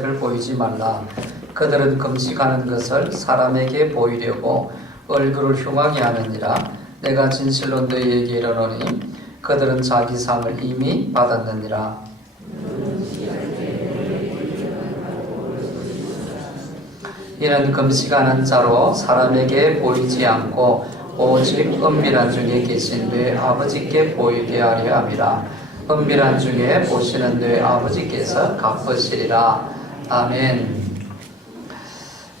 행태를 보이지 말라. 그들은 금식하는 것을 사람에게 보이려고 얼굴을 흉하게 하느니라. 내가 진실로 너희에게 이르노니 그들은 자기 상을 이미 받았느니라. 이는 금식하는 자로 사람에게 보이지 않고 오직 은밀한 중에 계신 내 아버지께 보이게 하려 함이라. 은밀한 중에 보시는 내 아버지께서 갚으시리라. 아멘.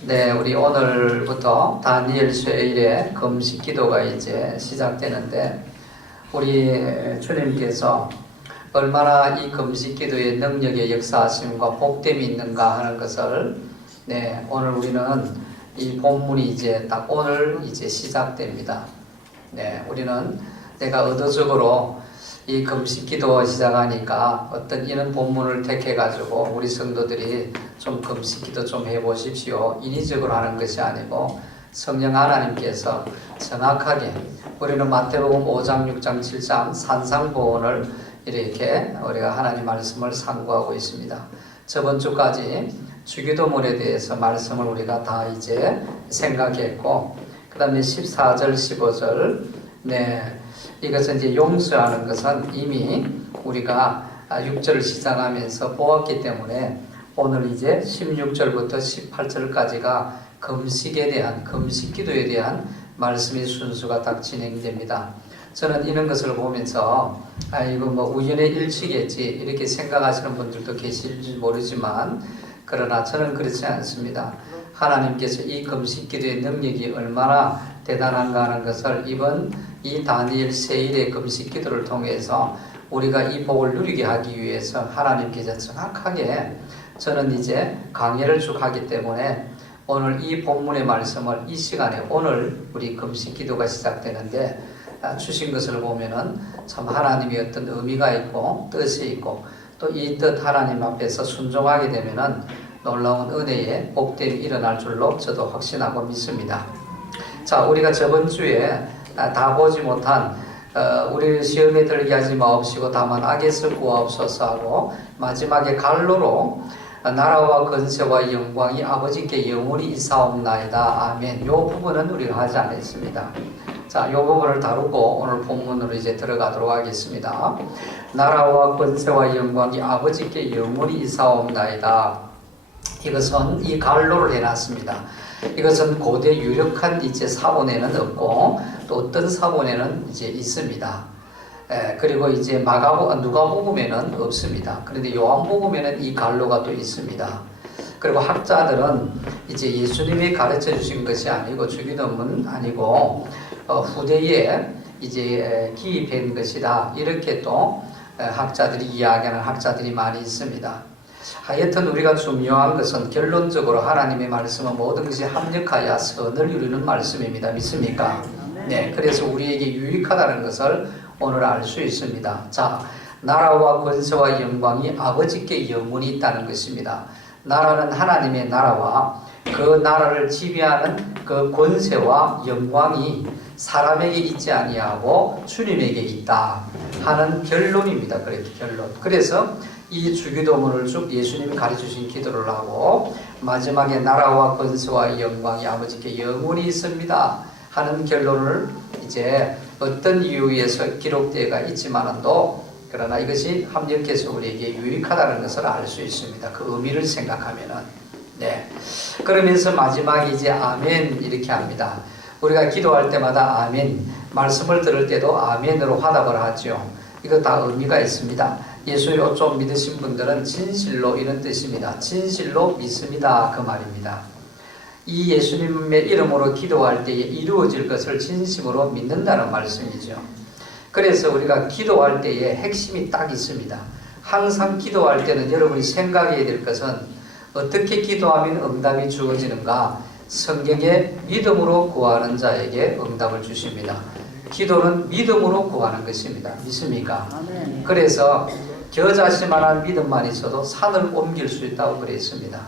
네, 우리 오늘부터 다니엘 쇠일의 금식 기도가 이제 시작되는데, 우리 주님께서 얼마나 이 금식 기도의 능력의 역사하심과 복됨이 있는가 하는 것을, 네, 오늘 우리는 이 본문이 이제 딱 오늘 이제 시작됩니다. 네, 우리는 내가 의도적으로 이 금식 기도 시작하니까 어떤 이런 본문을 택해가지고 우리 성도들이 좀 금식 기도 좀 해보십시오, 인위적으로 하는 것이 아니고 성령 하나님께서 정확하게, 우리는 마태복음 5장, 6장, 7장 산상보훈을 이렇게 우리가 하나님 말씀을 상고하고 있습니다. 저번 주까지 주기도문에 대해서 말씀을 우리가 다 이제 생각했고, 그 다음에 14절, 15절, 네, 이것은 이제 용서하는 것은 이미 우리가 6절을 시작하면서 보았기 때문에 오늘 이제 16절부터 18절까지가 금식에 대한, 금식 기도에 대한 말씀의 순서가 딱 진행됩니다. 저는 이런 것을 보면서 이거 뭐 우연의 일치겠지 이렇게 생각하시는 분들도 계실지 모르지만, 그러나 저는 그렇지 않습니다. 하나님께서 이 금식 기도의 능력이 얼마나 대단한가 하는 것을 이번 이 다니엘 쇠일의 금식 기도를 통해서 우리가 이 복을 누리게 하기 위해서 하나님께서 정확하게, 저는 이제 강의를 쭉 하기 때문에 오늘 이 본문의 말씀을 이 시간에, 오늘 우리 금식 기도가 시작되는데 주신 것을 보면은 참 하나님의 어떤 의미가 있고 뜻이 있고, 또 이 뜻 하나님 앞에서 순종하게 되면은 놀라운 은혜의 복됨이 일어날 줄로 저도 확신하고 믿습니다. 자, 우리가 저번 주에 다 보지 못한 우리 시험에 들게 하지 마옵시고 다만 악에서 구하옵소서 하고, 마지막에 갈로로 나라와 건세와 영광이 아버지께 영원히 이사옵나이다. 아멘. 요 부분은 우리가 하지 않았습니다. 자, 요 부분을 다루고 오늘 본문으로 이제 들어가도록 하겠습니다. 나라와 권세와 영광이 아버지께 영원히 이사옵나이다. 이것은 이 갈로를 해놨습니다. 이것은 고대 유력한 이제 사본에는 없고 또 어떤 사본에는 이제 있습니다. 그리고 이제 누가복음에는 없습니다. 그런데 요한복음에는 이 갈로가 또 있습니다. 그리고 학자들은 이제 예수님이 가르쳐 주신 것이 아니고, 주기도문 아니고 후대에 이제 기입한 것이다, 이렇게 또 학자들이 이야기하는 학자들이 많이 있습니다. 하여튼 우리가 중요한 것은 결론적으로 하나님의 말씀은 모든 것이 합력하여 선을 이루는 말씀입니다. 믿습니까? 네, 그래서 우리에게 유익하다는 것을 오늘 알 수 있습니다. 자, 나라와 권세와 영광이 아버지께 영원히 있다는 것입니다. 나라는 하나님의 나라와 그 나라를 지배하는 그 권세와 영광이 사람에게 있지 아니하고 주님에게 있다 하는 결론입니다. 그렇게 결론. 그래서 이 주기도문을 쭉 예수님이 가르쳐주신 기도를 하고 마지막에 나라와 권세와 영광이 아버지께 영원히 있습니다 하는 결론을 이제 어떤 이유에서 기록되어가 있지만도, 그러나 이것이 합력해서 우리에게 유익하다는 것을 알 수 있습니다. 그 의미를 생각하면은. 네. 그러면서 마지막에 이제 아멘 이렇게 합니다. 우리가 기도할 때마다 아멘, 말씀을 들을 때도 아멘으로 화답을 하죠. 이거 다 의미가 있습니다. 예수를 좀 믿으신 분들은 진실로, 이런 뜻입니다. 진실로 믿습니다, 그 말입니다. 이 예수님의 이름으로 기도할 때에 이루어질 것을 진심으로 믿는다는 말씀이죠. 그래서 우리가 기도할 때에 핵심이 딱 있습니다. 항상 기도할 때는 여러분이 생각해야 될 것은 어떻게 기도하면 응답이 주어지는가? 성경에 믿음으로 구하는 자에게 응답을 주십니다. 기도는 믿음으로 구하는 것입니다. 믿습니까? 그래서 겨자씨만한 믿음만 있어도 산을 옮길 수 있다고 그랬습니다.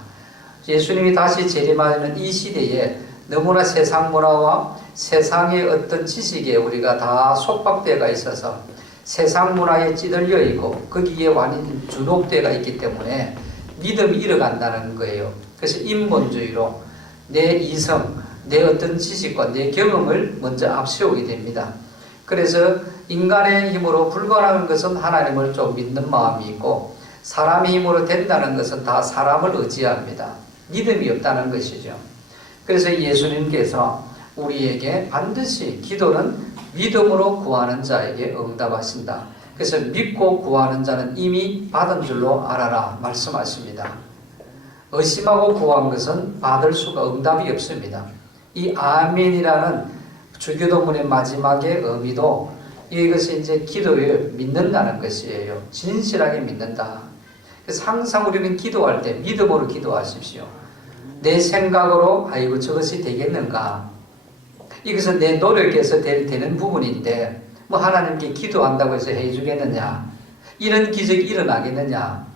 예수님이 다시 재림하는 이 시대에 너무나 세상 문화와 세상의 어떤 지식에 우리가 다 속박되어 있어서 세상 문화에 찌들려 있고 거기에 완전히 주독되어 있기 때문에 믿음이 잃어간다는 거예요. 그래서 인본주의로 내 이성, 내 어떤 지식과 내 경험을 먼저 앞세우게 됩니다. 그래서 인간의 힘으로 불가능한 것은 하나님을 좀 믿는 마음이 있고, 사람의 힘으로 된다는 것은 다 사람을 의지합니다. 믿음이 없다는 것이죠. 그래서 예수님께서 우리에게 반드시 기도는 믿음으로 구하는 자에게 응답하신다. 그래서 믿고 구하는 자는 이미 받은 줄로 알아라 말씀하십니다. 의심하고 구한 것은 받을 수가 응답이 없습니다. 이 아멘이라는 주기도문의 마지막의 의미도 이것이 이제 기도를 믿는다는 것이에요. 진실하게 믿는다. 그래서 항상 우리는 기도할 때 믿음으로 기도하십시오. 내 생각으로 아이고 저것이 되겠는가? 이것은 내 노력에서 되는 부분인데 뭐 하나님께 기도한다고 해서 해주겠느냐? 이런 기적이 일어나겠느냐?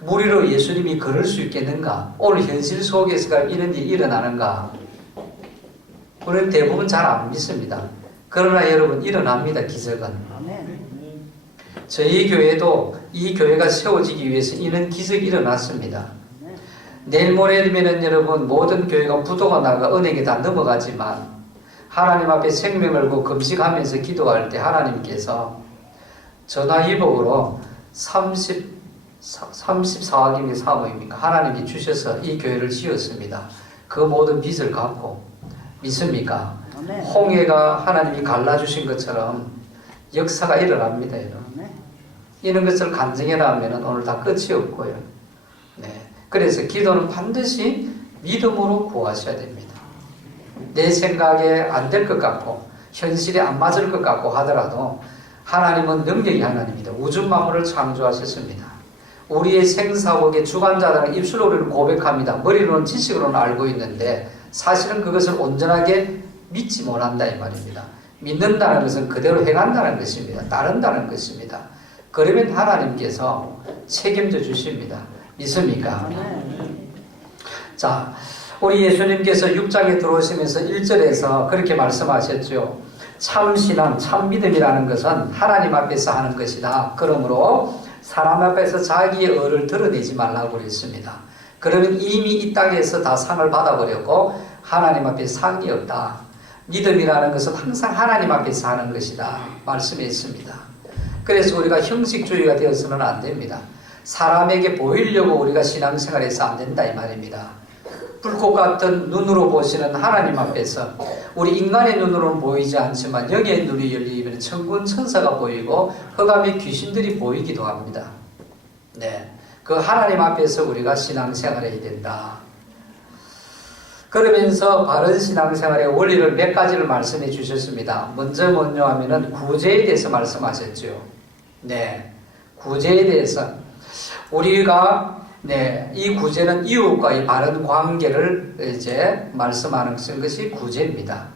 무리로 예수님이 걸을 수 있겠는가? 오늘 현실 속에서 이런 일이 일어나는가? 우리는 대부분 잘 안 믿습니다. 그러나 여러분 일어납니다. 기적은. 저희 교회도 이 교회가 세워지기 위해서 이런 기적이 일어났습니다. 내일 모레면은 여러분 모든 교회가 부도가 나가 은행에 다 넘어가지만 하나님 앞에 생명을 걸고 금식하면서 기도할 때 하나님께서 전화위복으로 34억입니까? 4억입니까? 하나님이 주셔서 이 교회를 지었습니다. 그 모든 빚을 갚고 믿습니까? 홍해가 하나님이 갈라주신 것처럼 역사가 일어납니다. 이런 것을 간증해라 하면 오늘 다 끝이 없고요. 네. 그래서 기도는 반드시 믿음으로 구하셔야 됩니다. 내 생각에 안 될 것 같고 현실에 안 맞을 것 같고 하더라도 하나님은 능력의 하나님입니다. 우주 만물을 창조하셨습니다. 우리의 생사복의 주관자라는 입술로는 고백합니다. 머리로는 지식으로는 알고 있는데 사실은 그것을 온전하게 믿지 못한다 이 말입니다. 믿는다는 것은 그대로 행한다는 것입니다. 따른다는 것입니다. 그러면 하나님께서 책임져 주십니다. 믿습니까? 자, 우리 예수님께서 6장에 들어오시면서 1절에서 그렇게 말씀하셨죠. 참 신앙, 참 믿음이라는 것은 하나님 앞에서 하는 것이다. 그러므로 사람 앞에서 자기의 의를 드러내지 말라고 그랬습니다. 그러면 이미 이 땅에서 다 상을 받아버렸고 하나님 앞에 상이 없다. 믿음이라는 것은 항상 하나님 앞에서 하는 것이다. 말씀했습니다. 그래서 우리가 형식주의가 되어서는 안 됩니다. 사람에게 보이려고 우리가 신앙생활해서 안 된다 이 말입니다. 불꽃 같은 눈으로 보시는 하나님 앞에서 우리 인간의 눈으로는 보이지 않지만 영의 눈이 열리면 천군 천사가 보이고 흑암의 귀신들이 보이기도 합니다. 네, 그 하나님 앞에서 우리가 신앙생활해야 된다. 그러면서 바른 신앙생활의 원리를 몇 가지를 말씀해 주셨습니다. 먼저 뭐냐 하면은 구제에 대해서 말씀하셨죠. 네, 구제에 대해서 우리가 이 구제는 이웃과의 바른 관계를 이제 말씀하는 것이 구제입니다.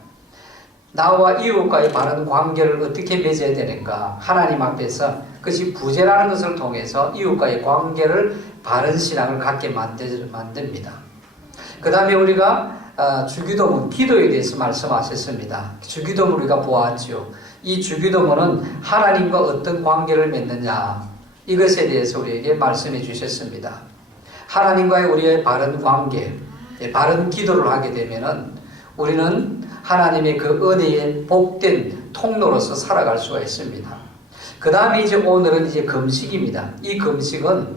나와 이웃과의 바른 관계를 어떻게 맺어야 되는가? 하나님 앞에서 그것이 구제라는 것을 통해서 이웃과의 관계를 바른 신앙을 갖게 만듭니다. 그 다음에 우리가 주기도문, 기도에 대해서 말씀하셨습니다. 주기도문 우리가 보았죠. 이 주기도문은 하나님과 어떤 관계를 맺느냐 이것에 대해서 우리에게 말씀해 주셨습니다. 하나님과의 우리의 바른 관계, 바른 기도를 하게 되면은 우리는 하나님의 그 은혜의 복된 통로로서 살아갈 수가 있습니다. 그 다음에 이제 오늘은 이제 금식입니다. 이 금식은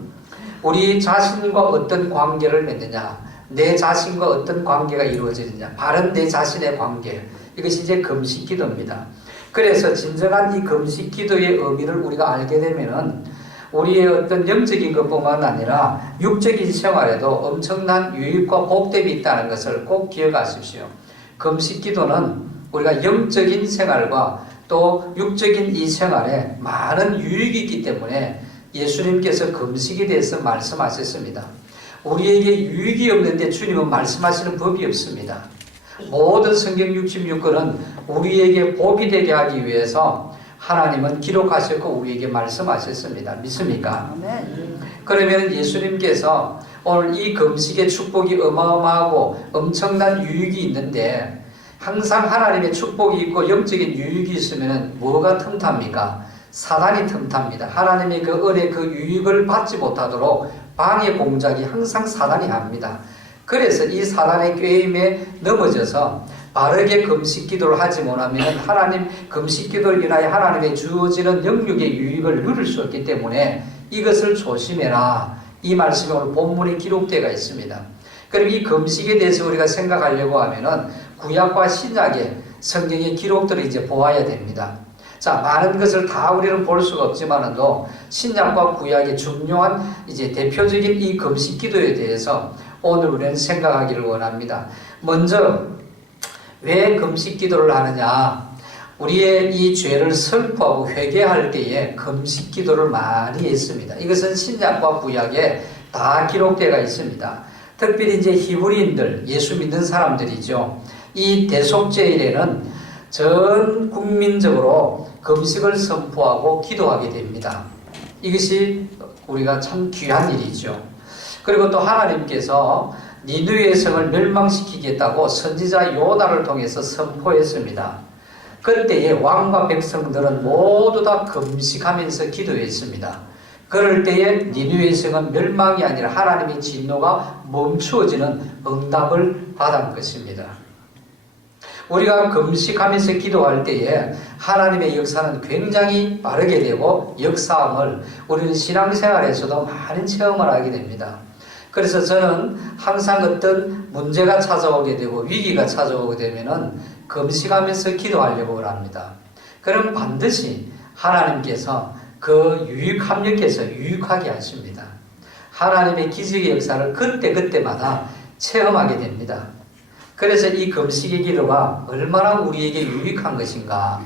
우리 자신과 어떤 관계를 맺느냐, 내 자신과 어떤 관계가 이루어지느냐, 바른 내 자신의 관계, 이것이 이제 금식 기도입니다. 그래서 진정한 이 금식 기도의 의미를 우리가 알게 되면은 우리의 어떤 영적인 것뿐만 아니라 육적인 생활에도 엄청난 유익과 복됨이 있다는 것을 꼭 기억하십시오. 금식 기도는 우리가 영적인 생활과 또 육적인 이 생활에 많은 유익이 있기 때문에 예수님께서 금식에 대해서 말씀하셨습니다. 우리에게 유익이 없는데 주님은 말씀하시는 법이 없습니다. 모든 성경 66권은 우리에게 복이 되게 하기 위해서 하나님은 기록하셨고 우리에게 말씀하셨습니다. 믿습니까? 그러면 예수님께서 오늘 이 금식의 축복이 어마어마하고 엄청난 유익이 있는데 항상 하나님의 축복이 있고 영적인 유익이 있으면 뭐가 틈탑니까? 사단이 틈탑니다. 하나님의 그 은혜 그 유익을 받지 못하도록 방해 공작이 항상 사단이 합니다. 그래서 이 사단의 꾀임에 넘어져서 바르게 금식 기도를 하지 못하면 하나님 금식 기도를 인하여 하나님의 주어지는 영육의 유익을 누릴 수 없기 때문에 이것을 조심해라. 이 말씀이 오늘 본문에 기록되어 있습니다. 그럼 이 금식에 대해서 우리가 생각하려고 하면은 구약과 신약의 성경의 기록들을 이제 보아야 됩니다. 자, 많은 것을 다 우리는 볼 수가 없지만은도 신약과 구약의 중요한 이제 대표적인 이 금식 기도에 대해서 오늘 우리는 생각하기를 원합니다. 먼저 왜 금식 기도를 하느냐? 우리의 이 죄를 선포하고 회개할 때에 금식 기도를 많이 했습니다. 이것은 신약과 구약에 다 기록되어 있습니다. 특별히 이제 히브리인들, 예수 믿는 사람들이죠. 이 대속죄일에는 전 국민적으로 금식을 선포하고 기도하게 됩니다. 이것이 우리가 참 귀한 일이죠. 그리고 또 하나님께서 니느웨 성을 멸망시키겠다고 선지자 요나를 통해서 선포했습니다. 그때에 왕과 백성들은 모두 다 금식하면서 기도했습니다. 그럴 때에 니느웨 성은 멸망이 아니라 하나님의 진노가 멈추어지는 응답을 받은 것입니다. 우리가 금식하면서 기도할 때에 하나님의 역사는 굉장히 빠르게 되고 역사함을 우리는 신앙생활에서도 많은 체험을 하게 됩니다. 그래서 저는 항상 어떤 문제가 찾아오게 되고 위기가 찾아오게 되면은 금식하면서 기도하려고 합니다. 그럼 반드시 하나님께서 그 유익함역에서 유익하게 하십니다. 하나님의 기적의 역사를 그때그때마다 체험하게 됩니다. 그래서 이 금식의 기도가 얼마나 우리에게 유익한 것인가.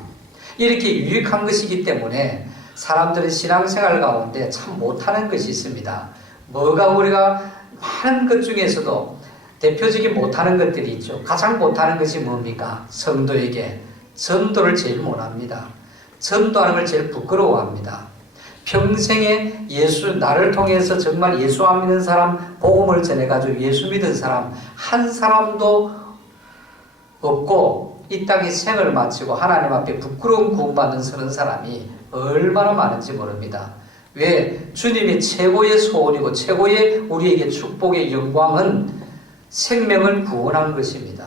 이렇게 유익한 것이기 때문에 사람들은 신앙생활 가운데 참 못하는 것이 있습니다. 뭐가 우리가 많은 것 중에서도 대표적인 못하는 것들이 있죠. 가장 못하는 것이 뭡니까? 성도에게 전도를 제일 못합니다. 전도하는 걸 제일 부끄러워합니다. 평생에 나를 통해서 정말 예수 안 믿는 사람 복음을 전해가지고 예수 믿은 사람 한 사람도 없고 이 땅에 생을 마치고 하나님 앞에 부끄러운 구원받는 서는 사람이 얼마나 많은지 모릅니다. 왜? 주님의 최고의 소원이고 최고의 우리에게 축복의 영광은 생명을 구원하는 것입니다.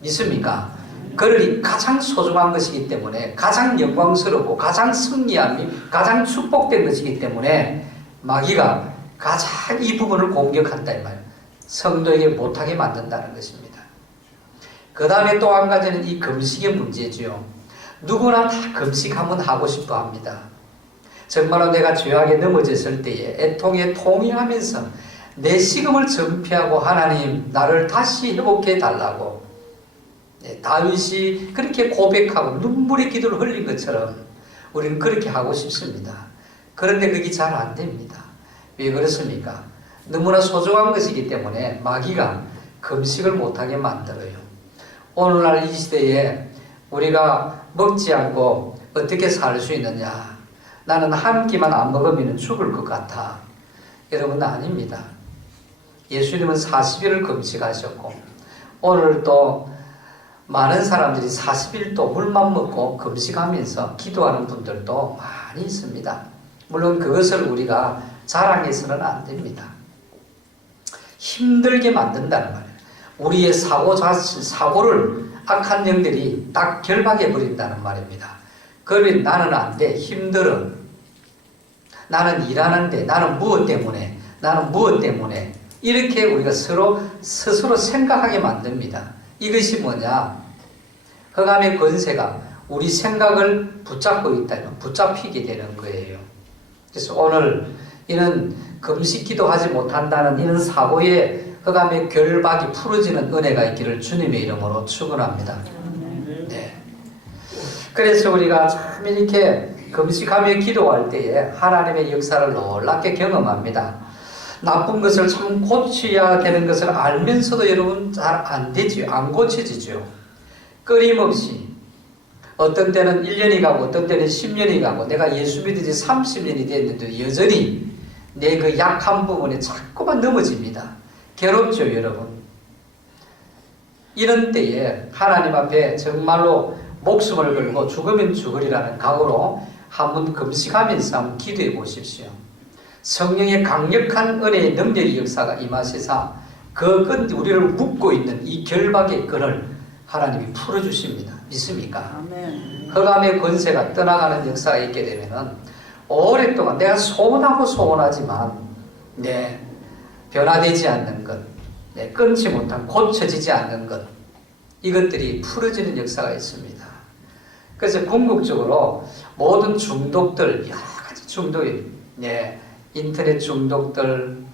믿습니까? 그러니 가장 소중한 것이기 때문에 가장 영광스럽고 가장 승리함이 가장 축복된 것이기 때문에 마귀가 가장 이 부분을 공격한다 이 말이에요. 성도에게 못하게 만든다는 것입니다. 그 다음에 또 한 가지는 이 금식의 문제지요. 누구나 다 금식하면 하고 싶어 합니다. 정말로 내가 죄악에 넘어졌을 때에 애통에 통회하면서 내 식음을 전폐하고 하나님 나를 다시 회복해 달라고 다윗이 그렇게 고백하고 눈물의 기도를 흘린 것처럼 우리는 그렇게 하고 싶습니다. 그런데 그게 잘 안 됩니다. 왜 그렇습니까? 너무나 소중한 것이기 때문에 마귀가 금식을 못하게 만들어요. 오늘날 이 시대에 우리가 먹지 않고 어떻게 살 수 있느냐? 나는 한 끼만 안 먹으면 죽을 것 같아. 여러분, 아닙니다. 예수님은 40일을 금식하셨고 오늘 또 많은 사람들이 40일 또 물만 먹고 금식하면서 기도하는 분들도 많이 있습니다. 물론 그것을 우리가 자랑해서는 안 됩니다. 힘들게 만든다는 말이에요. 우리의 사고를 악한 영들이 딱 결박해 버린다는 말입니다. 그러면 나는 안 돼. 힘들어. 나는 일하는데 나는 무엇 때문에 나는 무엇 때문에 이렇게 우리가 스스로 생각하게 만듭니다. 이것이 뭐냐? 흑암의 권세가 우리 생각을 붙잡고 있다면 붙잡히게 되는 거예요. 그래서 오늘 이는 금식기도 하지 못한다는 이런 사고의 흑암의 결박이 풀어지는 은혜가 있기를 주님의 이름으로 축원합니다. 네. 그래서 우리가 참 이렇게 금식하며 기도할 때에 하나님의 역사를 놀랍게 경험합니다. 나쁜 것을 참 고쳐야 되는 것을 알면서도 여러분 잘 안 되지요. 안 고쳐지죠. 끊임없이 어떤 때는 1년이 가고 어떤 때는 10년이 가고 내가 예수 믿은 지 30년이 됐는데 여전히 내 그 약한 부분에 자꾸만 넘어집니다. 괴롭죠, 여러분. 이런 때에 하나님 앞에 정말로 목숨을 걸고 죽으면 죽으리라는 각오로 한번 금식하면서 한번 기도해 보십시오. 성령의 강력한 은혜의 능력의 역사가 임하시사 우리를 묶고 있는 이 결박의 끈을 하나님이 풀어주십니다. 믿습니까? 아멘. 흑암의 권세가 떠나가는 역사가 있게 되면은 오랫동안 내가 소원하고 소원하지만 변화되지 않는 것, 끊지 못한 고쳐지지 않는 것, 이것들이 풀어지는 역사가 있습니다. 그래서 궁극적으로 모든 중독들, 여러 가지 중독이, 인터넷 중독들,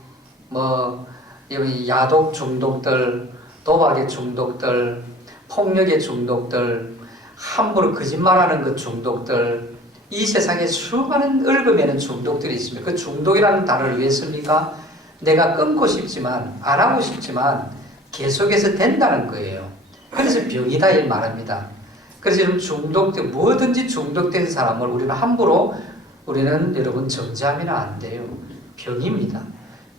야독 중독들, 도박의 중독들, 폭력의 중독들, 함부로 거짓말하는 것 중독들, 이 세상에 수많은 얽어매는 중독들이 있습니다. 그 중독이라는 단어를 왜 씁니까? 내가 끊고 싶지만, 안 하고 싶지만 계속해서 된다는 거예요. 그래서 병이다 이 말입니다. 그래서 여러분 뭐든지 중독된 사람을 우리는 여러분 정죄하면 안 돼요. 병입니다.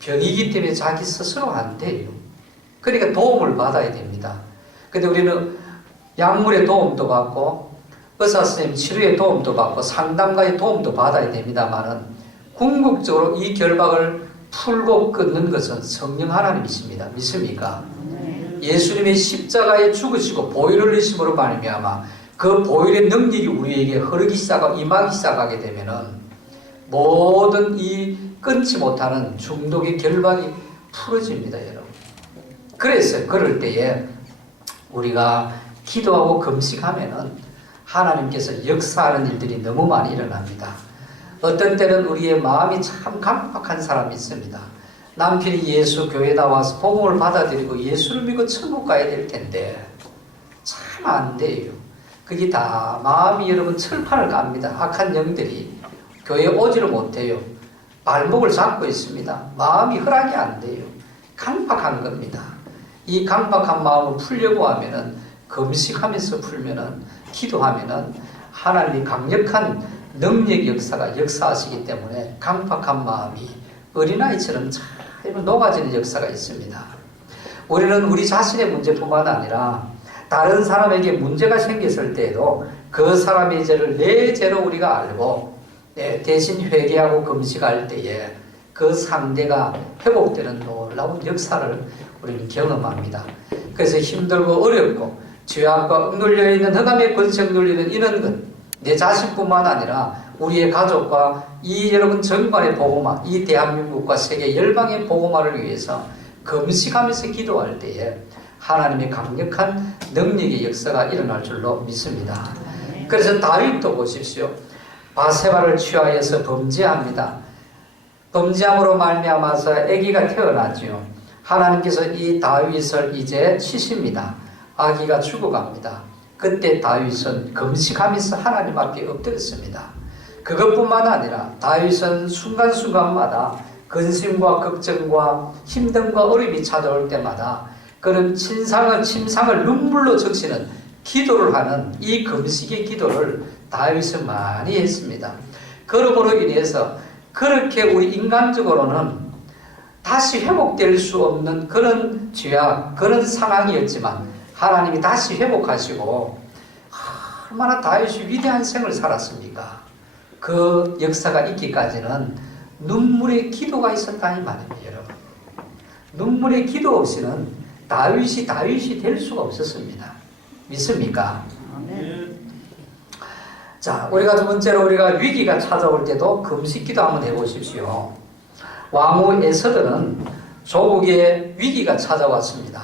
병이기 때문에 자기 스스로 안 돼요. 그러니까 도움을 받아야 됩니다. 근데 우리는 약물의 도움도 받고 의사 선생님 치료의 도움도 받고 상담가의 도움도 받아야 됩니다만은 궁극적으로 이 결박을 풀고 끊는 것은 성령 하나님이십니다. 믿습니까? 예수님의 십자가에 죽으시고 보혈을 흘리심으로 말미암아 그 보혈의 능력이 우리에게 흐르기 시작하고 임하기 시작하게 되면은 모든 이 끊지 못하는 중독의 결박이 풀어집니다, 여러분. 그래서 그럴 때에 우리가 기도하고 금식하면은 하나님께서 역사하는 일들이 너무 많이 일어납니다. 어떤 때는 우리의 마음이 참 강팍한 사람이 있습니다. 남편이 예수 교회 나와서 복음을 받아들이고 예수를 믿고 천국 가야 될 텐데 참 안 돼요. 그게 다 마음이 여러분 철판을 깝니다. 악한 영들이 교회에 오지를 못해요. 발목을 잡고 있습니다. 마음이 허락이 안 돼요. 강팍한 겁니다. 이 강팍한 마음을 풀려고 하면은 금식하면서 풀면은 기도하면은 하나님이 강력한 능력 역사가 역사하시기 때문에 강팍한 마음이 어린아이처럼 잘 녹아지는 역사가 있습니다. 우리는 우리 자신의 문제뿐만 아니라 다른 사람에게 문제가 생겼을 때에도 그 사람의 죄를 내 죄로 우리가 알고 대신 회개하고 금식할 때에 그 상대가 회복되는 놀라운 역사를 우리는 경험합니다. 그래서 힘들고 어렵고 죄악과 억눌려 있는 흑암의 권세 눌리는 이런 것, 내 자신뿐만 아니라 우리의 가족과 이 여러분 전반의 복음화, 이 대한민국과 세계 열방의 복음화를 위해서 금식하면서 기도할 때에 하나님의 강력한 능력의 역사가 일어날 줄로 믿습니다. 그래서 다윗도 보십시오. 바세바를 취하여서 범죄합니다. 범죄함으로 말미암아서 아기가 태어나죠. 하나님께서 이 다윗을 이제 치십니다. 아기가 죽어갑니다. 그때 다윗은 금식하면서 하나님 앞에 엎드렸습니다. 그것뿐만 아니라 다윗은 순간순간마다 근심과 걱정과 힘듦과 어려움이 찾아올 때마다 그는 침상을 눈물로 적시는 기도를 하는 이 금식의 기도를 다윗은 많이 했습니다. 그러므로 인해서 그렇게 우리 인간적으로는 다시 회복될 수 없는 그런 죄악, 그런 상황이었지만 하나님이 다시 회복하시고 얼마나 다윗이 위대한 생을 살았습니까? 그 역사가 있기까지는 눈물의 기도가 있었다 이 말입니다, 여러분. 눈물의 기도 없이는 다윗이 될 수가 없었습니다. 믿습니까? 자, 우리가 두 번째로 우리가 위기가 찾아올 때도 금식기도 한번 해보십시오. 왕후 에서드는 조국에 위기가 찾아왔습니다.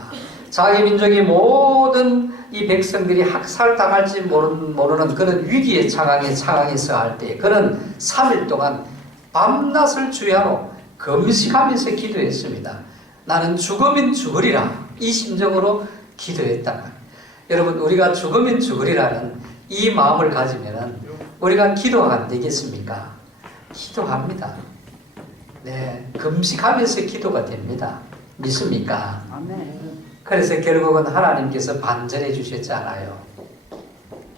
자기 민족의 모든 이 백성들이 학살당할지 모르는 그런 위기의 상황에서 할 때 그는 3일 동안 밤낮을 주야로 금식하면서 기도했습니다. 나는 죽으면 죽으리라 이 심정으로 기도했다. 여러분, 우리가 죽으면 죽으리라는 이 마음을 가지면 우리가 기도가 안 되겠습니까? 기도합니다. 금식하면서 기도가 됩니다. 믿습니까? 아멘. 그래서 결국은 하나님께서 반전해 주셨잖아요.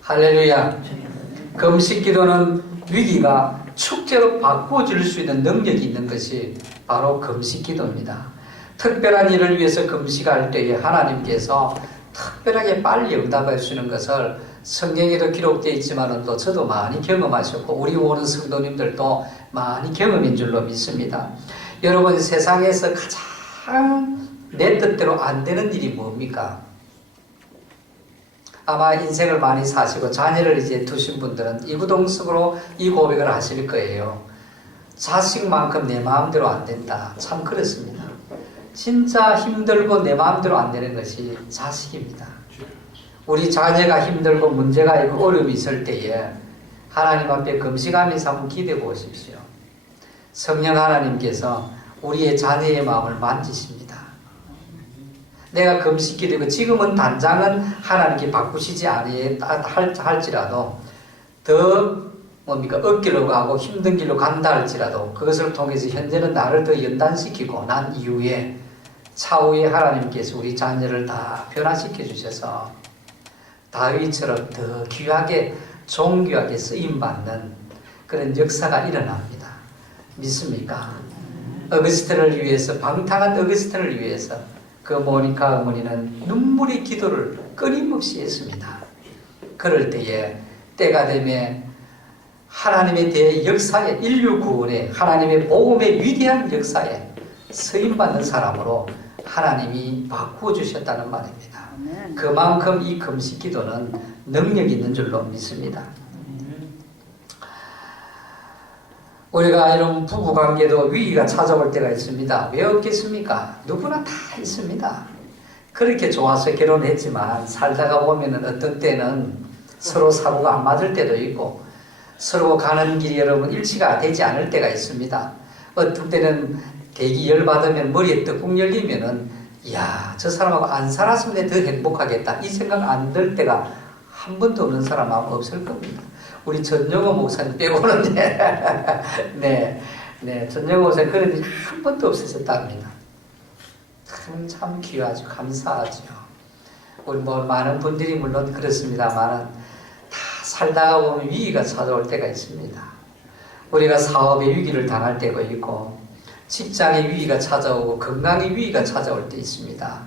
할렐루야. 금식 기도는 위기가 축제로 바꿔줄 수 있는 능력이 있는 것이 바로 금식 기도입니다. 특별한 일을 위해서 금식할 때에 하나님께서 특별하게 빨리 응답할 수 있는 것을 성경에도 기록되어 있지만 또 저도 많이 경험하셨고 우리 오는 성도님들도 많이 경험인 줄로 믿습니다. 여러분, 세상에서 가장 내 뜻대로 안 되는 일이 뭡니까? 아마 인생을 많이 사시고 자녀를 이제 두신 분들은 이구동성으로 이 고백을 하실 거예요. 자식만큼 내 마음대로 안 된다. 참 그렇습니다. 진짜 힘들고 내 마음대로 안 되는 것이 자식입니다. 우리 자녀가 힘들고 문제가 있고 어려움이 있을 때에 하나님 앞에 금식하면서 한번 기대해 보십시오. 성령 하나님께서 우리의 자녀의 마음을 만지십니다. 내가 금식 기도고 지금은 단장은 하나님께 바꾸시지 할지라도 더 억길로 가고 힘든 길로 간다 할지라도 그것을 통해서 현재는 나를 더 연단시키고 난 이후에 차후에 하나님께서 우리 자녀를 다 변화시켜 주셔서 다윗처럼 더 귀하게 존귀하게 쓰임받는 그런 역사가 일어납니다. 믿습니까? 어거스틴을 위해서, 방탕한 어거스틴을 위해서 그 모니카 어머니는 눈물의 기도를 끊임없이 했습니다. 그럴 때에 때가 되면 하나님의 대역사에, 인류 구원에, 하나님의 복음의 위대한 역사에 쓰임받는 사람으로 하나님이 바꾸어 주셨다는 말입니다. 그만큼 이 금식 기도는 능력이 있는 줄로 믿습니다. 우리가 이런 부부관계도 위기가 찾아올 때가 있습니다. 왜 없겠습니까? 누구나 다 있습니다. 그렇게 좋아서 결혼했지만 살다가 보면 어떤 때는 서로 사고가 안 맞을 때도 있고 서로 가는 길이 여러분 일치가 되지 않을 때가 있습니다. 어떤 때는 대기 열받으면 머리에 떡국 열리면은 이야, 저 사람하고 안 살았으면 더 행복하겠다 이 생각 안 들 때가 한 번도 없는 사람 아마 없을 겁니다. 우리 전영호 목사님 빼고는 네, 전영호 목사님 그런 일이 한 번도 없으셨답니다. 참 귀하죠. 감사하죠. 우리 많은 분들이 물론 그렇습니다만 다 살다가 보면 위기가 찾아올 때가 있습니다. 우리가 사업의 위기를 당할 때가 있고 직장의 위기가 찾아오고 건강의 위기가 찾아올 때 있습니다.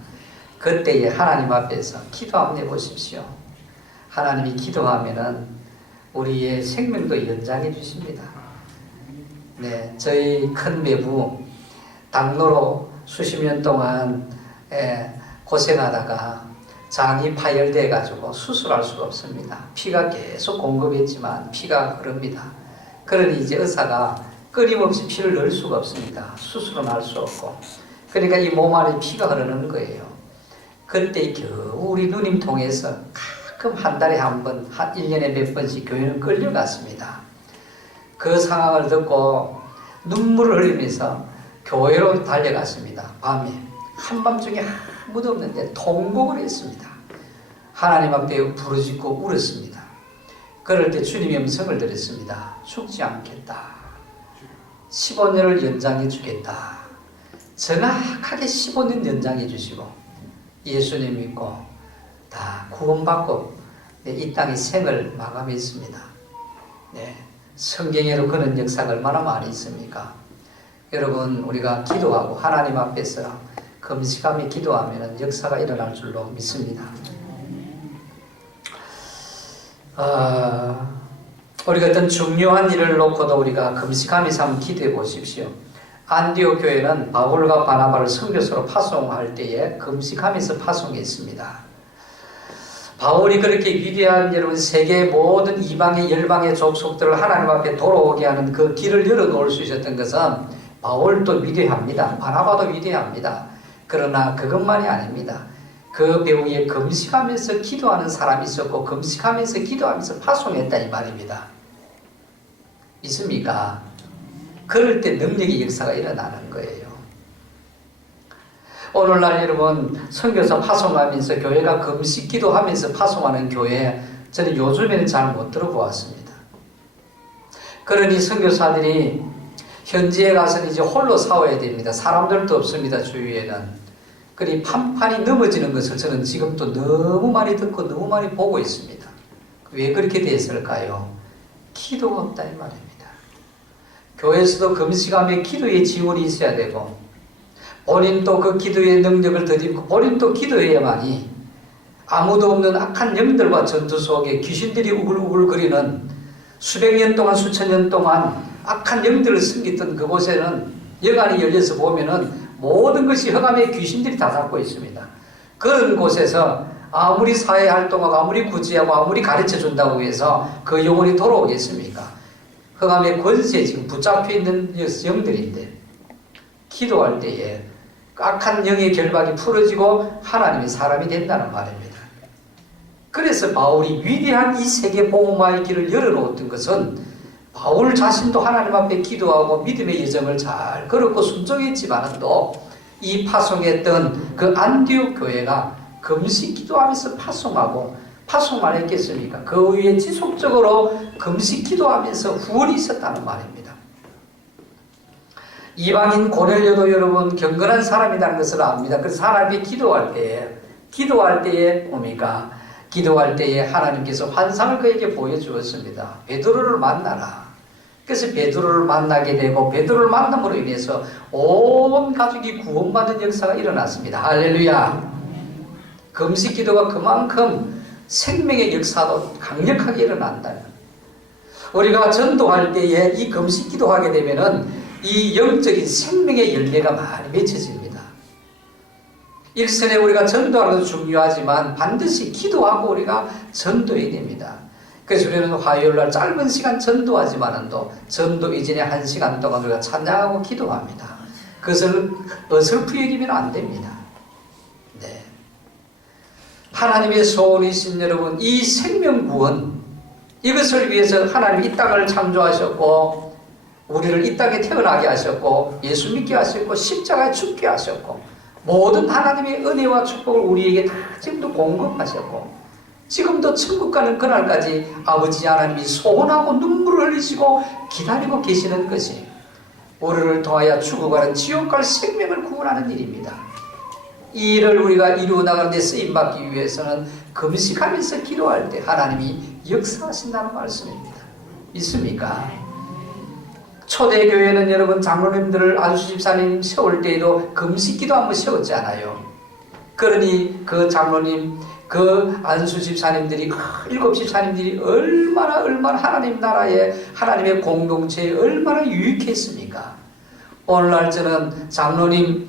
그때에 하나님 앞에서 기도 한번 해보십시오. 하나님이 기도하면은 우리의 생명도 연장해 주십니다. 네, 저희 큰 매부 당뇨로 수십 년 동안 고생하다가 장이 파열돼 가지고 수술할 수가 없습니다. 피가 계속 공급했지만 피가 흐릅니다. 그러니 이제 의사가 끊임없이 피를 넣을 수가 없습니다. 수술은 할 수 없고. 그러니까 이 몸 안에 피가 흐르는 거예요. 그때 겨우 우리 누님 통해서 가끔 한 달에 한 번, 1년에 몇 번씩 교회는 끌려갔습니다. 그 상황을 듣고 눈물을 흘리면서 교회로 달려갔습니다. 밤에. 한밤중에 아무도 없는데 통곡을 했습니다. 하나님 앞에 부르짖고 울었습니다. 그럴 때 주님의 음성을 들었습니다. 죽지 않겠다. 15년을 연장해 주겠다. 정확하게 15년 연장해 주시고 예수님 믿고 다 구원받고 이 땅의 생을 마감했습니다. 네, 성경에도 그런 역사가 얼마나 많이 있습니까? 여러분, 우리가 기도하고 하나님 앞에서 금식하며 기도하면 역사가 일어날 줄로 믿습니다. 우리가 어떤 중요한 일을 놓고도 우리가 금식하면서 한번 기도해 보십시오. 안디옥 교회는 바울과 바나바를 선교사로 파송할 때에 금식하면서 파송했습니다. 바울이 그렇게 위대한 여러분 세계 모든 이방의 열방의 족속들을 하나님 앞에 돌아오게 하는 그 길을 열어놓을 수 있었던 것은 바울도 위대합니다. 바나바도 위대합니다. 그러나 그것만이 아닙니다. 그 배후에 금식하면서 기도하는 사람이 있었고 금식하면서 기도하면서 파송했다 이 말입니다. 믿습니까? 그럴 때 능력의 역사가 일어나는 거예요. 오늘날 여러분 선교사 파송하면서 교회가 금식 기도하면서 파송하는 교회 저는 요즘에는 잘 못 들어보았습니다. 그러니 선교사들이 현지에 가서는 이제 홀로 싸워야 됩니다. 사람들도 없습니다. 주위에는. 그리 판판이 넘어지는 것을 저는 지금도 너무 많이 듣고 너무 많이 보고 있습니다. 왜 그렇게 됐을까요? 기도가 없다 이 말입니다. 교회에서도 금식하며 기도의 지원이 있어야 되고 본인도 그 기도의 능력을 더듬고 본인도 기도해야만이 아무도 없는 악한 영들과 전투 속에 귀신들이 우글우글거리는 수백 년 동안 수천 년 동안 악한 영들을 숨겼던 그곳에는 여관이 열려서 보면은 모든 것이 흑암의 귀신들이 다 잡고 있습니다. 그런 곳에서 아무리 사회활동하고 아무리 구제하고 아무리 가르쳐준다고 해서 그 영혼이 돌아오겠습니까? 흑암의 권세에 지금 붙잡혀 있는 영들인데 기도할 때에 악한 영의 결박이 풀어지고 하나님이 사람이 된다는 말입니다. 그래서 바울이 위대한 이 세계 복음화의 길을 열어놓았던 것은 바울 자신도 하나님 앞에 기도하고 믿음의 여정을 잘 걸었고 순종했지만 또 이 파송했던 그 안디옥 교회가 금식 기도하면서 파송만 했겠습니까? 그 위에 지속적으로 금식 기도하면서 후원이 있었다는 말입니다. 이방인 고넬료도 여러분 경건한 사람이라는 것을 압니다. 그래서 하나님께 기도할 때에 뭡니까? 기도할 때에 하나님께서 환상을 그에게 보여주었습니다. 베드로를 만나라. 그래서 베드로를 만나게 되고 베드로를 만남으로 인해서 온 가족이 구원받는 역사가 일어났습니다. 할렐루야. 금식 기도가 그만큼 생명의 역사도 강력하게 일어난다. 우리가 전도할 때에 이 금식 기도하게 되면은 이 영적인 생명의 열매가 많이 맺혀집니다. 일선에 우리가 전도하는 것도 중요하지만 반드시 기도하고 우리가 전도해야 됩니다. 그래서 우리는 화요일날 짧은 시간 전도하지만도 전도 이전에 1시간 동안 우리가 찬양하고 기도합니다. 그것을 어설프게 여기면 안 됩니다. 네. 하나님의 소원이신 여러분, 이 생명구원, 이것을 위해서 하나님이 이 땅을 창조하셨고 우리를 이 땅에 태어나게 하셨고 예수 믿게 하셨고 십자가에 죽게 하셨고 모든 하나님의 은혜와 축복을 우리에게 다 지금도 공급하셨고 지금도 천국 가는 그날까지 아버지 하나님이 소원하고 눈물을 흘리시고 기다리고 계시는 것이 우리를 통하여 죽어가는 지옥 갈 생명을 구원하는 일입니다. 이 일을 우리가 이루어 나가는 데 쓰임받기 위해서는 금식하면서 기도할 때 하나님이 역사하신다는 말씀입니다. 믿습니까? 초대교회는 여러분 장로님들을 안수집사님 세울 때에도 금식기도 한번 세웠잖아요. 그러니 그 장로님 그 안수집사님들이 7 집사님들이 얼마나 하나님 나라에 하나님의 공동체에 얼마나 유익했습니까? 오늘날 저는 장로님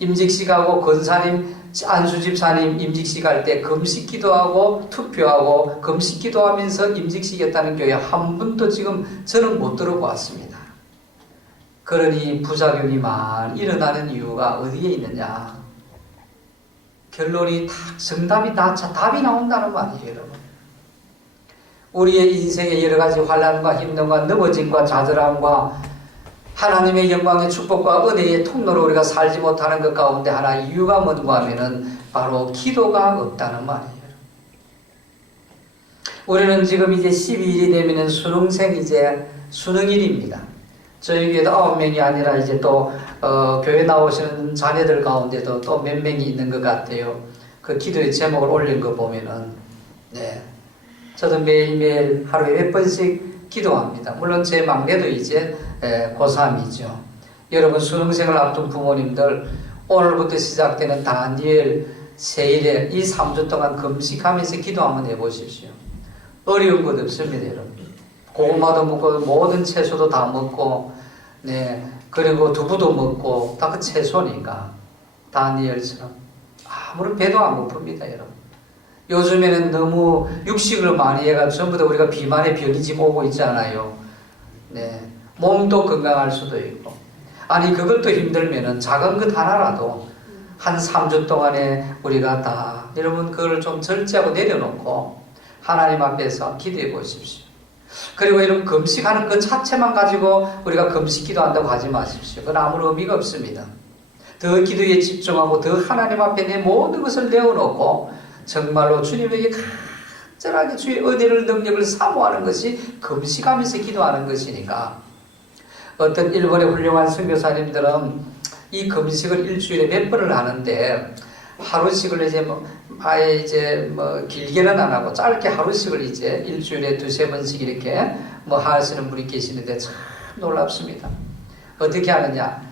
임직식하고 권사님 안수집사님 임직식 할 때 금식기도하고 투표하고 금식기도하면서 임직식했다는 교회 한 분도 지금 저는 못 들어보았습니다. 그러니 부작용이 많이 일어나는 이유가 어디에 있느냐? 결론이 답이 나온다는 말이에요, 여러분. 우리의 인생의 여러 가지 환난과 힘듦과 넘어짐과 좌절함과 하나님의 영광의 축복과 은혜의 통로로 우리가 살지 못하는 것 가운데 하나 이유가 뭔가 하면은 바로 기도가 없다는 말이에요. 우리는 지금 이제 12일이 되면은 수능일입니다. 저희 교회도 9명이 아니라 이제 또 교회 나오시는 자녀들 가운데도 또 몇 명이 있는 것 같아요. 그 기도의 제목을 올린 거 보면은 네, 저도 매일매일 하루에 몇 번씩 기도합니다. 물론 제 막내도 이제 고3이죠. 여러분 수능생을 앞둔 부모님들 오늘부터 시작되는 다니엘 세일에 이 3주 동안 금식하면서 기도 한번 해보십시오. 어려운 것 없습니다, 여러분. 고구마도 먹고 모든 채소도 다 먹고 네 그리고 두부도 먹고 다 그 채소니까 다니엘처럼 아무런 배도 안 고픕니다, 여러분. 요즘에는 너무 육식을 많이 해가지고 전부 다 우리가 비만의 병이 지금 오고 있잖아요. 네 몸도 건강할 수도 있고 아니 그것도 힘들면은 작은 것 하나라도 한 3주 동안에 우리가 다 여러분 그걸 좀 절제하고 내려놓고 하나님 앞에서 기도해 보십시오. 그리고 이런 금식하는 것 자체만 가지고 우리가 금식 기도한다고 하지 마십시오. 그건 아무런 의미가 없습니다. 더 기도에 집중하고 더 하나님 앞에 내 모든 것을 내어놓고 정말로 주님에게 간절하게 주의 은혜를 능력을 사모하는 것이 금식하면서 기도하는 것이니까 어떤 일본의 훌륭한 선교사님들은 이 금식을 일주일에 몇 번을 하는데 하루씩을 이제 길게는 안 하고 짧게 하루씩을 이제 일주일에 2-3번씩 이렇게 하시는 분이 계시는데 참 놀랍습니다. 어떻게 하느냐?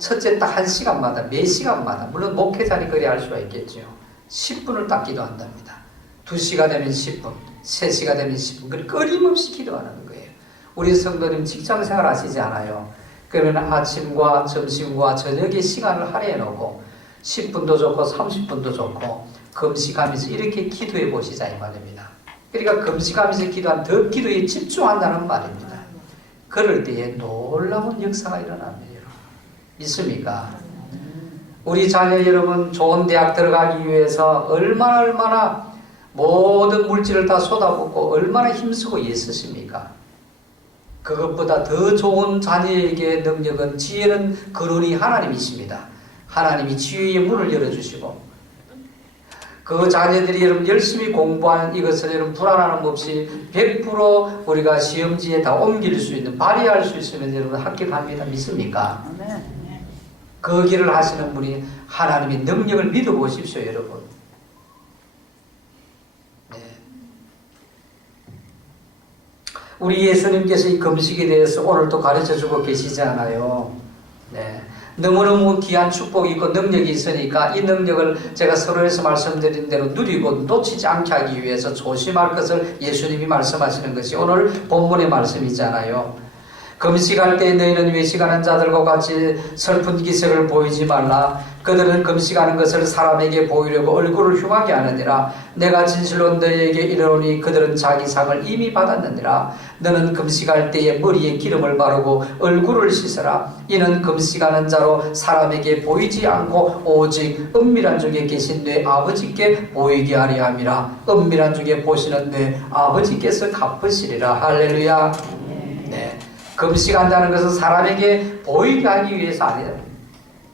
첫째 딱 1시간마다, 매 시간마다, 물론 목회자니 그리 할 수가 있겠죠. 10분을 딱 기도한답니다. 2시가 되면 10분, 3시가 되면 10분, 끊임없이 기도하는 거예요. 우리 성도님 직장생활 하시지 않아요? 그러면 아침과 점심과 저녁에 시간을 할애해 놓고 10분도 좋고 30분도 좋고 금식하면서 이렇게 기도해 보시자 이 말입니다. 그러니까 금식하면서 기도한 더 기도에 집중한다는 말입니다. 그럴 때에 놀라운 역사가 일어납니다. 믿습니까? 우리 자녀 여러분 좋은 대학 들어가기 위해서 얼마나 모든 물질을 다 쏟아붓고 얼마나 힘쓰고 애쓰십니까? 그것보다 더 좋은 자녀에게 능력은 지혜는 근원이 하나님이십니다. 하나님이 지혜의 문을 열어주시고 그 자녀들이 여러분 열심히 공부하는 이것을 여러분 불안함 없이 100% 우리가 시험지에 다 옮길 수 있는 발휘할 수 있으면 여러분 합격합니다. 믿습니까? 그 길을 하시는 분이 하나님의 능력을 믿어보십시오 여러분. 네. 우리 예수님께서 이 금식에 대해서 오늘 또 가르쳐주고 계시잖아요. 네. 너무너무 귀한 축복이 있고 능력이 있으니까 이 능력을 제가 서로에서 말씀드린 대로 누리고 놓치지 않게 하기 위해서 조심할 것을 예수님이 말씀하시는 것이 오늘 본문의 말씀이잖아요. 금식할 때 너희는 외식하는 자들과 같이 슬픈 기색을 보이지 말라. 그들은 금식하는 것을 사람에게 보이려고 얼굴을 흉하게 하느니라. 내가 진실로 너희에게 이르노니 그들은 자기 상을 이미 받았느니라. 너는 금식할 때에 머리에 기름을 바르고 얼굴을 씻어라. 이는 금식하는 자로 사람에게 보이지 않고 오직 은밀한 중에 계신 내 아버지께 보이게 하려 함이라. 은밀한 중에 보시는 내 아버지께서 갚으시리라. 할렐루야. 네. 금식한다는 것은 사람에게 보이게 하기 위해서 아니에요.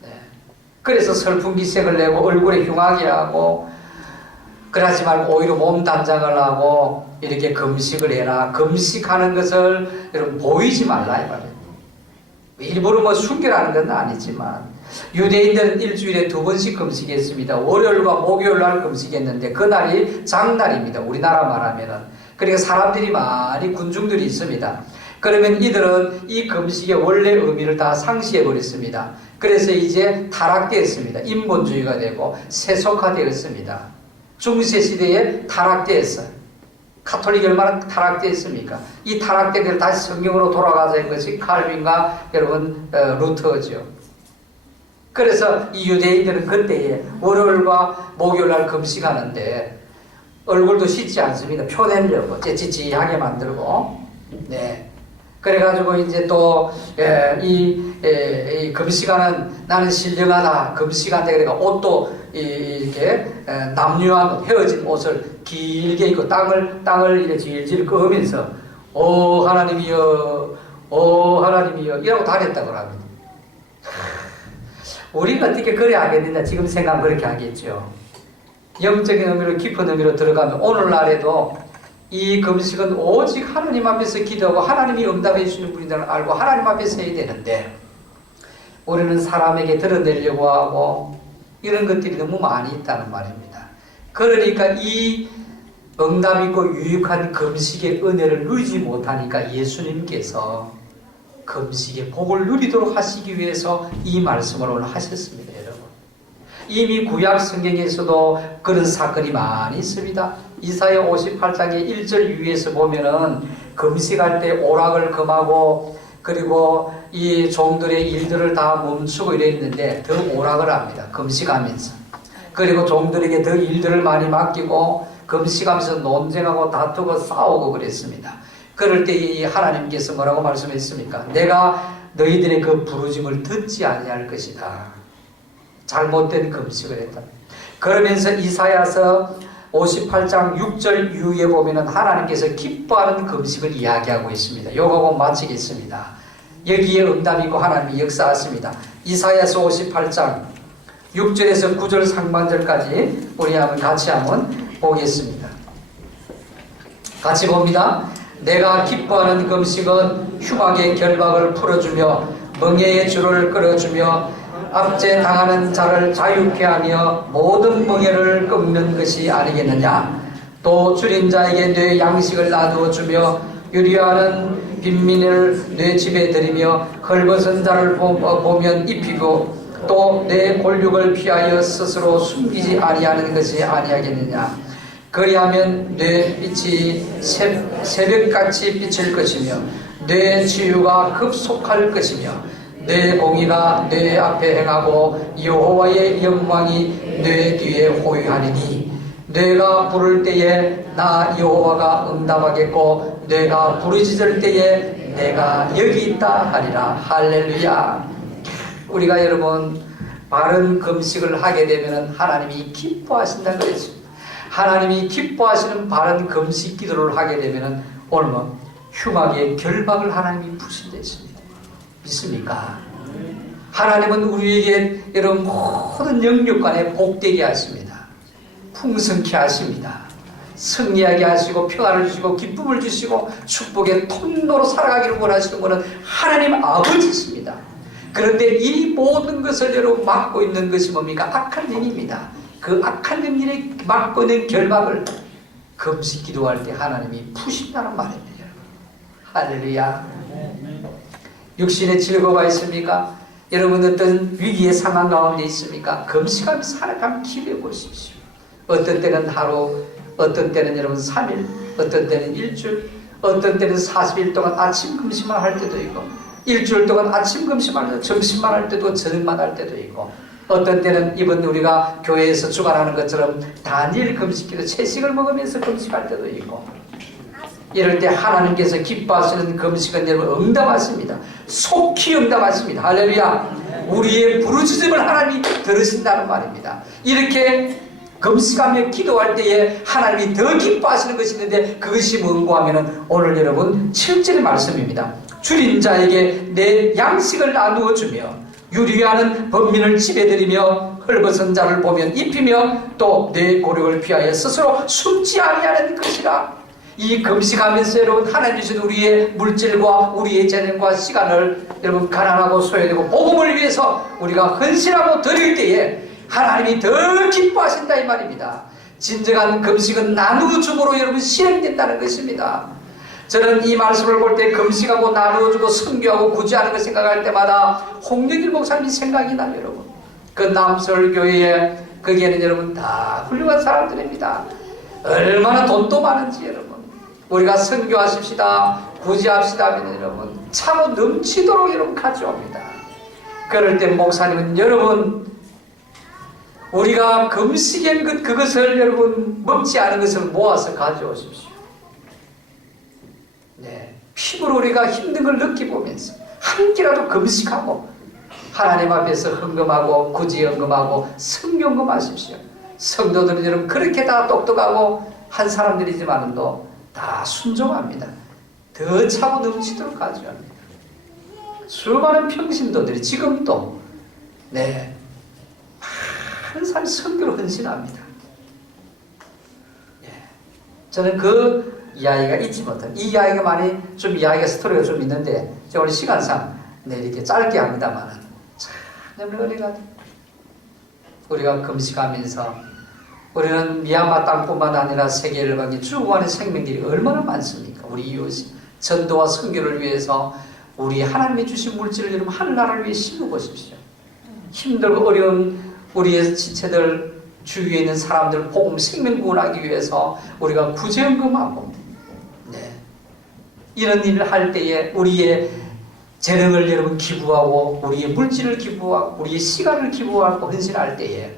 네. 그래서 슬픈 기색을 내고 얼굴에 흉하게 하고 그러지 말고 오히려 몸 단장을 하고 이렇게 금식을 해라. 금식하는 것을 여러분 보이지 말라 이 말이에요. 일부러 뭐 숨기라는 건 아니지만 유대인들은 일주일에 2번씩 금식했습니다. 월요일과 목요일 날 금식했는데 그날이 장날입니다. 우리나라 말하면은. 그러니까 사람들이 많이 군중들이 있습니다. 그러면 이들은 이 금식의 원래 의미를 다 상실해 버렸습니다. 그래서 이제 타락되었습니다. 인본주의가 되고 세속화되었습니다. 중세 시대에 타락되었어요. 카톨릭이 얼마나 타락되었습니까? 이 타락된 걸 다시 성경으로 돌아가자는 것이 칼빈과 여러분 루터죠. 그래서 이 유대인들은 그때에 월요일과 목요일날 금식하는데 얼굴도 씻지 않습니다. 표내려고 찌찌하게 만들고 네. 그래가지고 이제 또 이 금식하는 나는 신령하다 금식한다 그러니까 옷도 이렇게 남유한 헤어진 옷을 길게 입고 땅을 이렇게 질질 끄면서 오 하나님이여 오 하나님이여 이라고 다녔다고 합니다. 우리가 어떻게 그래 하겠느냐 지금 생각하면 그렇게 하겠죠. 영적인 의미로 깊은 의미로 들어가면 오늘날에도 이 금식은 오직 하나님 앞에서 기도하고 하나님이 응답해 주시는 분이라는 알고 하나님 앞에서 해야 되는데 우리는 사람에게 드러내려고 하고 이런 것들이 너무 많이 있다는 말입니다. 그러니까 이 응답 있고 유익한 금식의 은혜를 누리지 못하니까 예수님께서 금식의 복을 누리도록 하시기 위해서 이 말씀을 오늘 하셨습니다. 여러분. 이미 구약 성경에서도 그런 사건이 많이 있습니다. 이사야 58장의 1절 위에서 보면은 금식할 때 오락을 금하고 그리고 이 종들의 일들을 다 멈추고 이랬는데 더 오락을 합니다. 금식하면서. 그리고 종들에게 더 일들을 많이 맡기고 금식하면서 논쟁하고 다투고 싸우고 그랬습니다. 그럴 때 이 하나님께서 뭐라고 말씀했습니까? 내가 너희들의 그 부르짐을 듣지 아니할 것이다. 잘못된 금식을 했다. 그러면서 이사야서 58장 6절 이후에 보면은 하나님께서 기뻐하는 금식을 이야기하고 있습니다. 요거하고 마치겠습니다. 여기에 응답이 있고 하나님이 역사하십니다. 이사야서 58장 6절에서 9절 상반절까지 우리 같이 한번 보겠습니다. 같이 봅니다. 내가 기뻐하는 금식은 흉악의 결박을 풀어주며 멍에의 줄을 끌어주며 압제 당하는 자를 자유케 하며 모든 멍에를 꺾는 것이 아니겠느냐. 또 줄인 자에게 뇌 양식을 놔두어 주며 유리하는 빈민을 뇌 집에 들이며 헐벗은 자를 보면 입히고 또 내 골육을 피하여 스스로 숨기지 아니하는 것이 아니하겠느냐. 그리하면 내 빛이 새벽같이 비칠 것이며 내 치유가 급속할 것이며 내 공의가 내 앞에 행하고 여호와의 영광이 내 뒤에 호위하리니 내가 부를 때에 나 여호와가 응답하겠고 내가 부르짖을 때에 내가 여기 있다 하리라. 할렐루야. 우리가 여러분 바른 금식을 하게 되면 하나님이 기뻐하신다는 것입니다. 하나님이 기뻐하시는 바른 금식 기도를 하게 되면 오늘 흉악의 결박을 하나님이 푸신다십니다. 믿습니까? 하나님은 우리에게 여러분 모든 영육간에 복되게 하십니다. 풍성케 하십니다. 승리하게 하시고 평안을 주시고 기쁨을 주시고 축복의 통로로 살아가기를 원하시는 분은 하나님 아버지십니다. 그런데 이 모든 것을 여러분 막고 있는 것이 뭡니까? 악한 영입니다. 그 악한 영일에 막고 있는 결박을 금식 기도할 때 하나님이 푸신다는 말입니다. 할렐루야. 육신의 즐거움이 있습니까? 여러분 어떤 위기의 상황 가운데 있습니까? 금식하면서 살아가면 기도해 보십시오. 어떤 때는 하루, 어떤 때는 여러분 3일, 어떤 때는 일주일, 어떤 때는 40일 동안 아침 금식만 할 때도 있고 일주일 동안 아침 금식만 할 때도 점심만 할 때도 저녁만 할 때도 있고 어떤 때는 이번 우리가 교회에서 주관하는 것처럼 단일 금식기도 채식을 먹으면서 금식할 때도 있고 이럴 때 하나님께서 기뻐하시는 금식은 여러분 응답하십니다. 속히 응답하십니다. 할렐루야. 우리의 부르짖음을 하나님이 들으신다는 말입니다. 이렇게 금식하며 기도할 때에 하나님이 더 기뻐하시는 것이 있는데 그것이 뭔고 하면은 오늘 여러분 7절의 말씀입니다. 줄인 자에게 내 양식을 나누어 주며 유리하는 범민을 지배드리며 헐벗은 자를 보면 입히며 또 내 고력을 피하여 스스로 숨지 아니하는 것이라. 이 금식하면서 여러분 하나님 주신 우리의 물질과 우리의 재능과 시간을 여러분 가난하고 소외되고 복음을 위해서 우리가 헌신하고 드릴 때에 하나님이 더 기뻐하신다 이 말입니다. 진정한 금식은 나누어줌으로 여러분 실행된다는 것입니다. 저는 이 말씀을 볼 때 금식하고 나누어주고 선교하고 구제하는 걸 생각할 때마다 홍영길 목사님이 생각이 나요. 여러분 그 남설교회에 거기에는 여러분 다 훌륭한 사람들입니다. 얼마나 돈도 많은지 여러분 우리가 선교하십시다 구제합시다 하면 여러분 차고 넘치도록 여러분 가져옵니다. 그럴 때 목사님은 여러분 우리가 금식한 것 그것을 여러분 먹지 않은 것을 모아서 가져오십시오. 네, 피부로 우리가 힘든 걸 느끼보면서 한 끼라도 금식하고 하나님 앞에서 헌금하고 구제 헌금하고 성경 헌금하십시오. 성도들은 여러분 그렇게 다 똑똑하고 한 사람들이지만도 다 순종합니다. 더 차고 넘치도록 가져옵니다. 수많은 평신도들이 지금도 네 항상 선교로 헌신합니다. 예. 저는 그 이야기가 잊지 못한 이 이야기가 많이 좀 이야기가 스토리가 좀 있는데 제가 오늘 시간상 네, 이렇게 짧게 합니다만은 참 은혜가 우리가 금식하면서 우리는 미얀마 땅뿐만 아니라 세계 열방에 죽어가는 생명들이 얼마나 많습니까? 우리 이웃이 전도와 선교를 위해서 우리 하나님이 주신 물질을 여러분 하늘나라를 위해 심어 보십시오. 힘들고 어려운 우리의 지체들 주위에 있는 사람들 복음 생명 구원하기 위해서 우리가 구제헌금하고 네. 이런 일을 할 때에 우리의 재능을 여러분 기부하고 우리의 물질을 기부하고 우리의 시간을 기부하고 헌신할 때에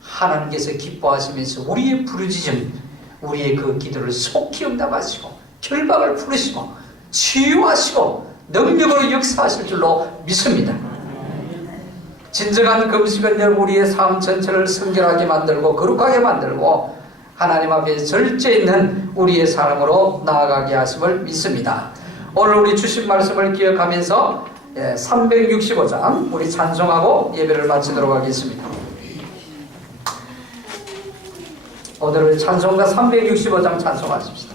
하나님께서 기뻐하시면서 우리의 부르짖음 우리의 그 기도를 속히 응답하시고 결박을 풀으시고 치유하시고 능력으로 역사하실 줄로 믿습니다. 진정한 금식은 우리의 삶 전체를 성결하게 만들고 거룩하게 만들고 하나님 앞에 절제 있는 우리의 사람으로 나아가게 하심을 믿습니다. 오늘 우리 주신 말씀을 기억하면서 365장 우리 찬송하고 예배를 마치도록 하겠습니다. 오늘 찬송가 365장 찬송하십시다.